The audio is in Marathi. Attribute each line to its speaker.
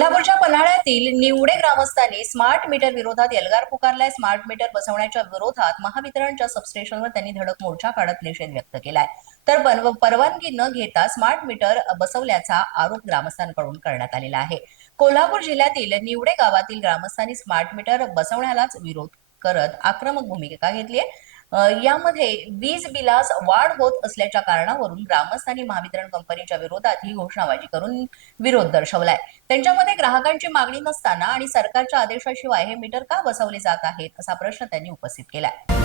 Speaker 1: कोल्हापूरच्या पन्हाळ्यातील निवडे ग्रामस्थांनी स्मार्ट मीटर विरोधात एल्गार पुकारलाय. स्मार्ट मीटर बसवण्याच्या विरोधात महावितरणच्या सबस्टेशनवर त्यांनी धडक मोर्चा काढत निषेध व्यक्त केलाय. तर परवानगी न घेता स्मार्ट मीटर बसवल्याचा आरोप ग्रामस्थांकडून करण्यात आलेला आहे. कोल्हापूर जिल्ह्यातील निवडे गावातील ग्रामस्थांनी स्मार्ट मीटर बसवण्यालाच विरोध करत आक्रमक भूमिका घेतली आहे. यामध्ये वीज बिलास वाढ होत असल्याच्या कारणावरून ग्रामस्थांनी महावितरण कंपनीच्या विरोधात ही घोषणाबाजी करून विरोध दर्शवलाय. त्यांच्यामध्ये ग्राहकांची मागणी नसताना आणि सरकारच्या आदेशाशिवाय हे मीटर का बसवले जात आहेत असा प्रश्न त्यांनी उपस्थित केलाय.